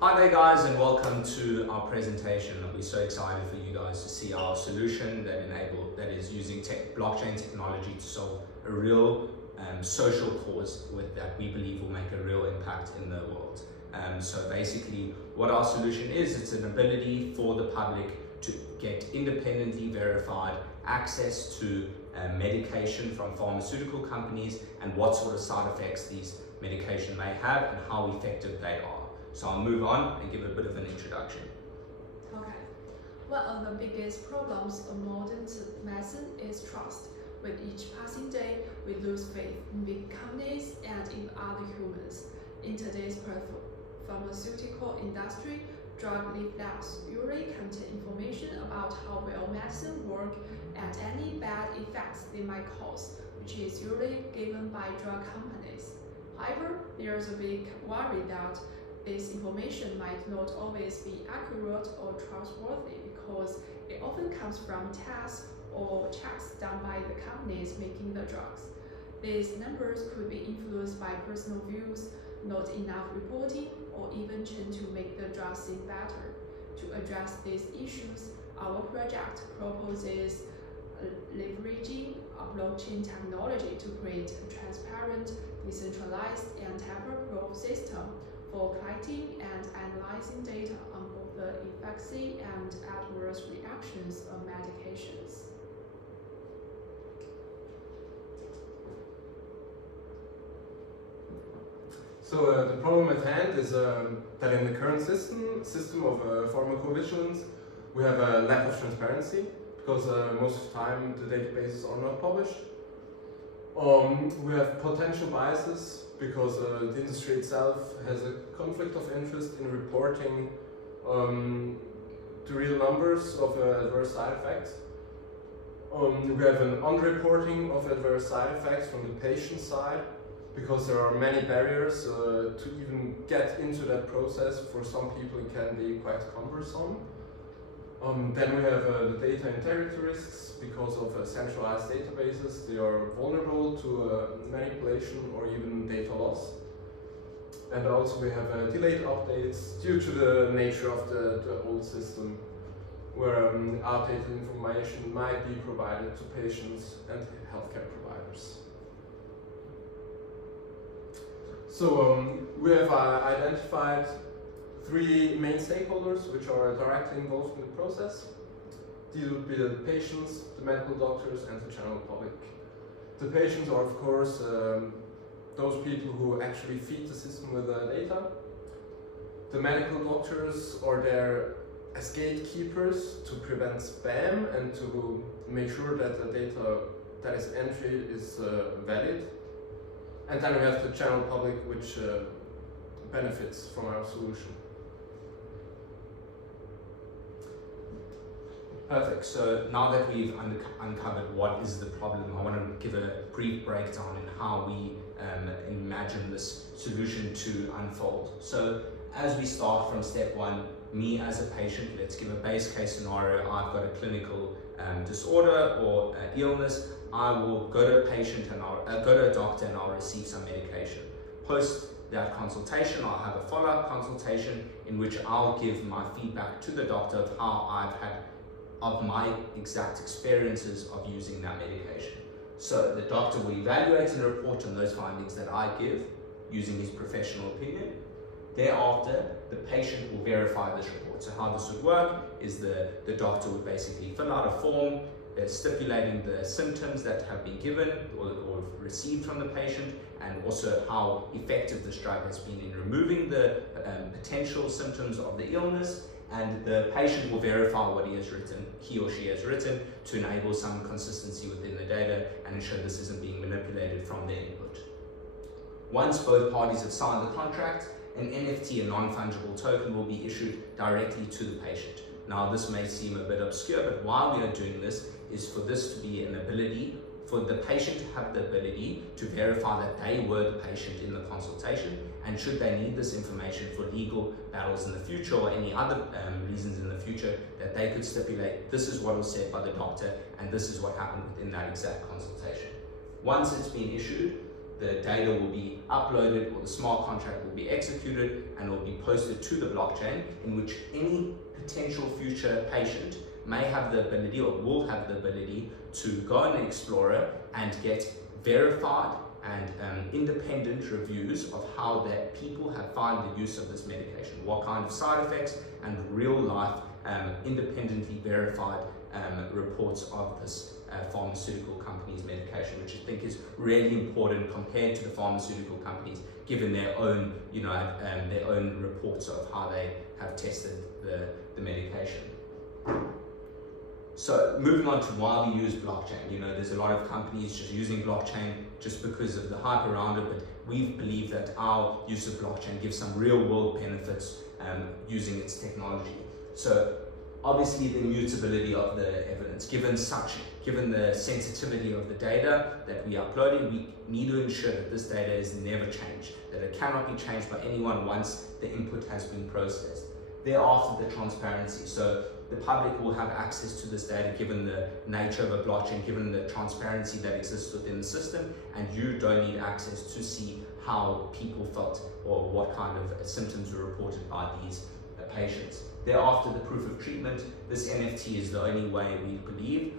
Hi there guys, and welcome to our presentation. We're so excited for you guys to see our solution that is using blockchain technology to solve a real social cause that we believe will make a real impact in the world. So basically what our solution is, it's an ability for the public to get independently verified access to medication from pharmaceutical companies and what sort of side effects these medication may have and how effective they are. So I'll move on and give a bit of an introduction. Okay. One of the biggest problems of modern medicine is trust. With each passing day, we lose faith in big companies and in other humans. In today's pharmaceutical industry, drug leaflets usually contain information about how well medicine works and any bad effects they might cause, which is usually given by drug companies. However, there's a big worry that this information might not always be accurate or trustworthy because it often comes from tests or checks done by the companies making the drugs. These numbers could be influenced by personal views, not enough reporting, or even tend to make the drug seem better. To address these issues, our project proposes leveraging a blockchain technology to create a transparent, decentralized, and tamper-proof system for collecting and analyzing data on both the efficacy and adverse reactions of medications. So the problem at hand is that in the current system of pharmacovigilance, we have a lack of transparency because most of the time the databases are not published. We have potential biases because the industry itself has a conflict of interest in reporting the real numbers of adverse side effects. We have an underreporting of adverse side effects from the patient side because there are many barriers to even get into that process. For some people it can be quite cumbersome. Then we have the data integrity risks because of centralized databases. They are vulnerable to manipulation or even data loss. And also we have delayed updates due to the nature of the old system, where outdated information might be provided to patients and healthcare providers. So we have identified three main stakeholders which are directly involved in the process. These would be the patients, the medical doctors, and the general public. The patients are, of course, those people who actually feed the system with data. The medical doctors are there as gatekeepers to prevent spam and to make sure that the data that is entered is valid. And then we have the general public, which benefits from our solution. Perfect. So now that we've uncovered what is the problem, I want to give a brief breakdown in how we imagine this solution to unfold. So as we start from step one, me as a patient, let's give a base case scenario. I've got a clinical disorder or illness. I will go to a patient and I'll go to a doctor and I'll receive some medication. Post that consultation, I'll have a follow-up consultation in which I'll give my feedback to the doctor of how I've had of my exact experiences of using that medication. So the doctor will evaluate and report on those findings that I give using his professional opinion. Thereafter, the patient will verify this report. So how this would work is the doctor would basically fill out a form stipulating the symptoms that have been given or received from the patient, and also how effective this drug has been in removing the potential symptoms of the illness, and the patient will verify what he or she has written to enable some consistency within the data and ensure this isn't being manipulated from their input. Once both parties have signed the contract, an NFT, a non-fungible token, will be issued directly to the patient. Now this may seem a bit obscure, but why we are doing this is for this to be an ability for the patient to have the ability to verify that they were the patient in the consultation, and should they need this information for legal battles in the future or any other reasons in the future, that they could stipulate this is what was said by the doctor and this is what happened within that exact consultation. Once it's been issued, the data will be uploaded or the smart contract will be executed and will be posted to the blockchain, in which any potential future patient may have the ability or will have the ability to go on Explorer and get verified and independent reviews of how that people have found the use of this medication, what kind of side effects, and real life independently verified reports of this pharmaceutical company's medication, which I think is really important compared to the pharmaceutical companies, given their own, their own reports of how they have tested the medication. So moving on to why we use blockchain, there's a lot of companies just using blockchain just because of the hype around it, but we believe that our use of blockchain gives some real world benefits using its technology. So obviously the immutability of the evidence, given the sensitivity of the data that we are uploading, we need to ensure that this data is never changed, that it cannot be changed by anyone once the input has been processed. Thereafter, the transparency. So the public will have access to this data given the nature of a blockchain, given the transparency that exists within the system, and you don't need access to see how people felt or what kind of symptoms were reported by these patients. Thereafter, the proof of treatment. This NFT is the only way we believe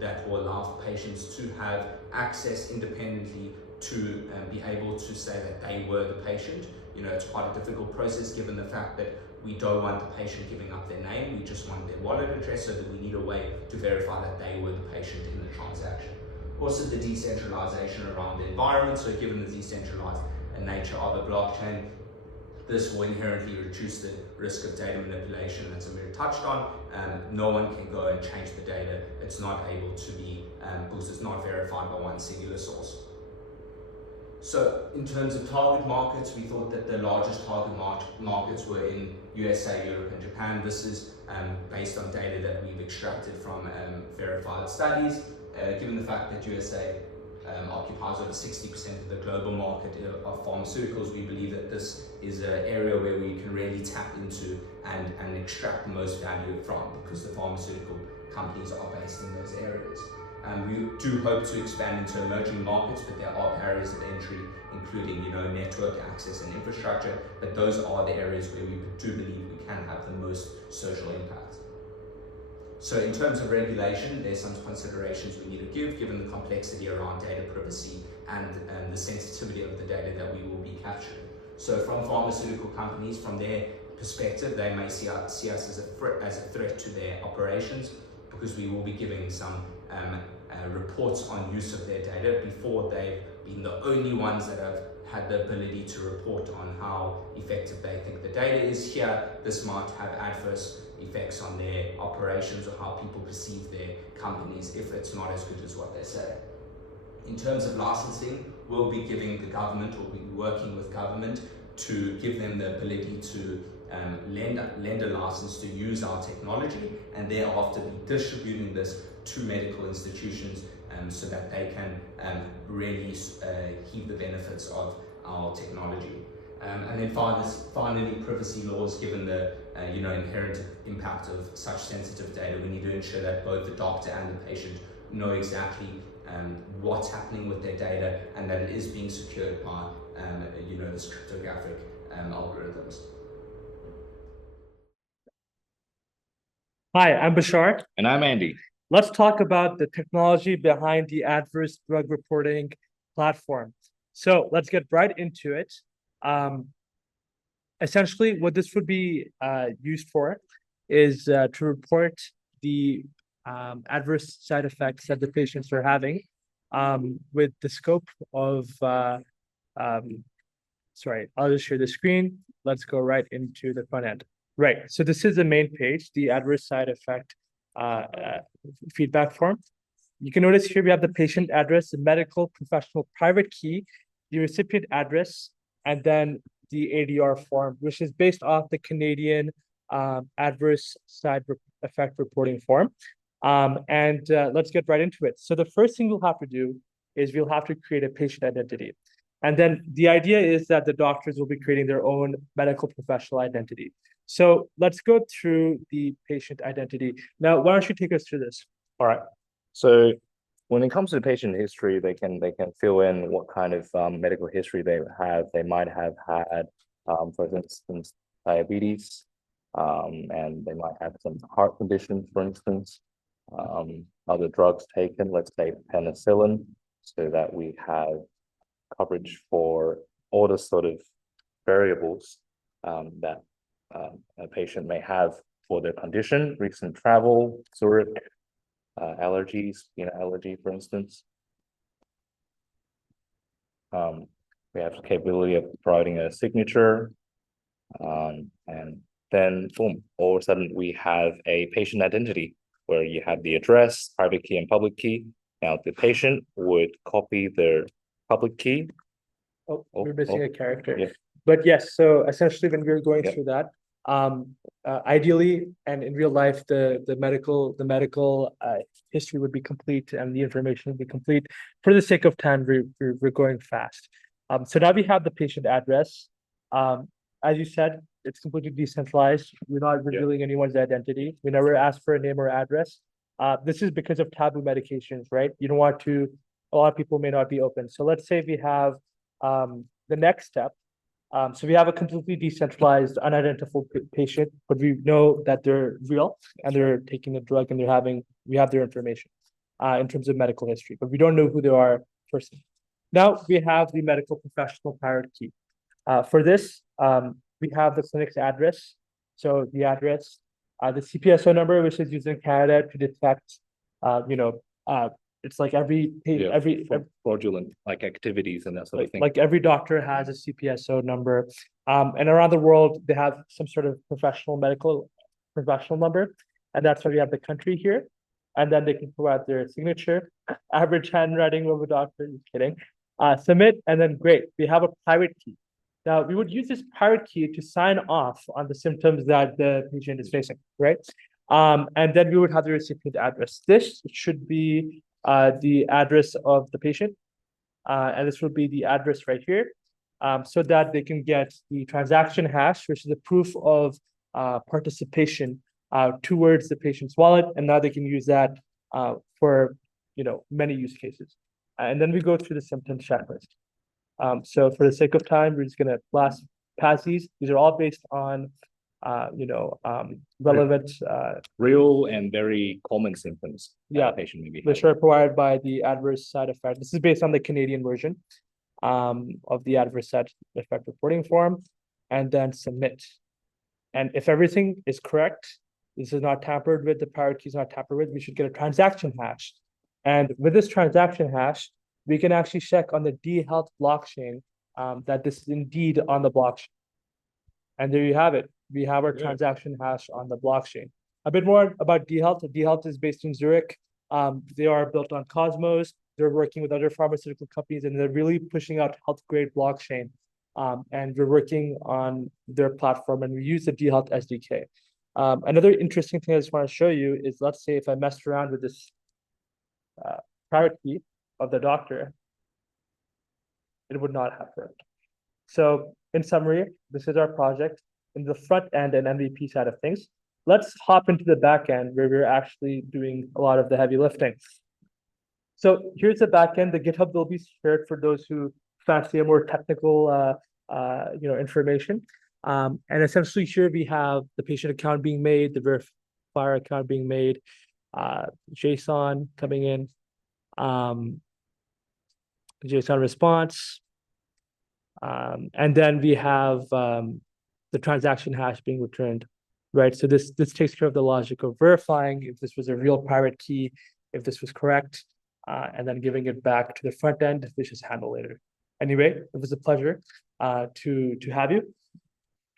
that will allow for patients to have access independently to be able to say that they were the patient. It's quite a difficult process given the fact that we don't want the patient giving up their name, we just want their wallet address, so that we need a way to verify that they were the patient in the transaction. Also the decentralization around the environment, so given the decentralized nature of a blockchain, this will inherently reduce the risk of data manipulation, as Amir touched on. No one can go and change the data. It's not able to be, because it's not verified by one singular source. So in terms of target markets, we thought that the largest target markets were in USA, Europe, and Japan. This is based on data that we've extracted from verified studies. Given the fact that USA occupies over 60% of the global market of pharmaceuticals, we believe that this is an area where we can really tap into and extract the most value from, because the pharmaceutical companies are based in those areas. We do hope to expand into emerging markets, but there are barriers of entry, including network access and infrastructure, but those are the areas where we do believe we can have the most social impact. So in terms of regulation, there's some considerations we need to give, given the complexity around data privacy and the sensitivity of the data that we will be capturing. So from pharmaceutical companies, from their perspective, they may see us as a threat to their operations, because we will be giving some reports on use of their data before they've been the only ones that have had the ability to report on how effective they think the data is. Here, this might have adverse effects on their operations or how people perceive their companies if it's not as good as what they say. In terms of licensing, we'll be giving the government, or we'll be working with government to give them the ability to lend a license to use our technology, and thereafter be distributing this to medical institutions so that they can really heed the benefits of our technology. And then finally, privacy laws, given the inherent impact of such sensitive data, we need to ensure that both the doctor and the patient know exactly what's happening with their data, and that it is being secured by this cryptographic algorithms. Hi, I'm Bashar. And I'm Andy. Let's talk about the technology behind the adverse drug reporting platform. So let's get right into it. Essentially, what this would be used for is to report the adverse side effects that the patients are having with the scope of, sorry, I'll just share the screen. Let's go right into the front end. Right, so this is the main page, the adverse side effect feedback form. You can notice here we have the patient address, the medical professional private key, the recipient address, and then the ADR form, which is based off the Canadian adverse side effect reporting form. Let's get right into it. So the first thing we'll have to do is we'll have to create a patient identity. And then the idea is that the doctors will be creating their own medical professional identity. So let's go through the patient identity. Now, why don't you take us through this? All right. So when it comes to patient history, they can fill in what kind of medical history they have. They might have had, for instance, diabetes, and they might have some heart conditions, for instance, other drugs taken, let's say penicillin, so that we have coverage for all the sort of variables that a patient may have for their condition, recent travel, Zurich, allergies, allergy, for instance. We have the capability of providing a signature, and then boom, all of a sudden we have a patient identity where you have the address, private key and public key. Now the patient would copy their public key. We're missing a character. Yeah. But yes, so essentially when we were going Yeah. through that, ideally and in real life, the medical history would be complete and the information would be complete. For the sake of time, we're going fast. So now we have the patient address. As you said, it's completely decentralized. We're not revealing anyone's identity. We never ask for a name or address. This is because of taboo medications, right? You don't want to, a lot of people may not be open. So let's say we have the next step. So we have a completely decentralized, unidentified patient, but we know that they're real and they're taking the drug and we have their information in terms of medical history, but we don't know who they are personally. Now we have the medical professional private key. For this, we have the clinic's address. So the address, the CPSO number, which is used in Canada to detect, it's like every fraudulent like activities and that sort of thing. Like every doctor has a CPSO number, and around the world they have some sort of professional number, and that's why we have the country here, and then they can provide their signature, average handwriting of a doctor. Just kidding. Submit, and then great, we have a private key. Now we would use this private key to sign off on the symptoms that the patient is facing, right? And then we would have the recipient address. This should be the address of the patient, and this will be the address right here, so that they can get the transaction hash, which is the proof of participation towards the patient's wallet, and now they can use that for many use cases. And then we go through the symptom checklist. So for the sake of time, we're just gonna pass these. These are all based on relevant real and very common symptoms yeah, patient may be which are provided by the adverse side effect. This is based on the Canadian version of the adverse side effect reporting form, and then submit. And if everything is correct, this is not tampered with, the private key is not tampered with, we should get a transaction hash. And with this transaction hash, we can actually check on the DHealth blockchain that this is indeed on the blockchain. And there you have it. We have our transaction hash on the blockchain. A bit more about DHealth. DHealth is based in Zurich. They are built on Cosmos. They're working with other pharmaceutical companies, and they're really pushing out health-grade blockchain. And we're working on their platform, and we use the DHealth SDK. Another interesting thing I just want to show you is, let's say if I messed around with this private key of the doctor, it would not have worked. So in summary, this is our project in the front end and MVP side of things. Let's hop into the back end where we're actually doing a lot of the heavy lifting. So here's the back end. The GitHub will be shared for those who fancy a more technical information. And essentially here we have the patient account being made, the verifier account being made, JSON coming in, JSON response, and then we have the transaction hash being returned, right? So this takes care of the logic of verifying if this was a real private key, if this was correct, and then giving it back to the front end, which is handled later. Anyway, it was a pleasure to have you.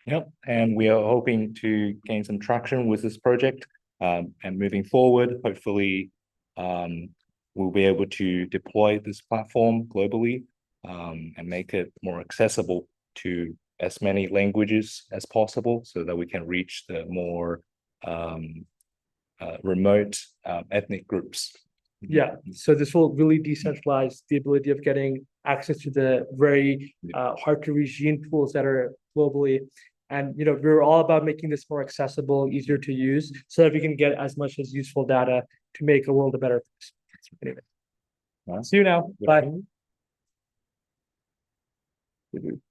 Yep, and we are hoping to gain some traction with this project, and moving forward, hopefully, we'll be able to deploy this platform globally, and make it more accessible to as many languages as possible, so that we can reach the more remote ethnic groups. Yeah, so this will really decentralize the ability of getting access to the very hard to reach gene pools that are globally. And we're all about making this more accessible, easier to use, so that we can get as much as useful data to make a world a better place. Anyway. See you now. Good Bye. afternoon.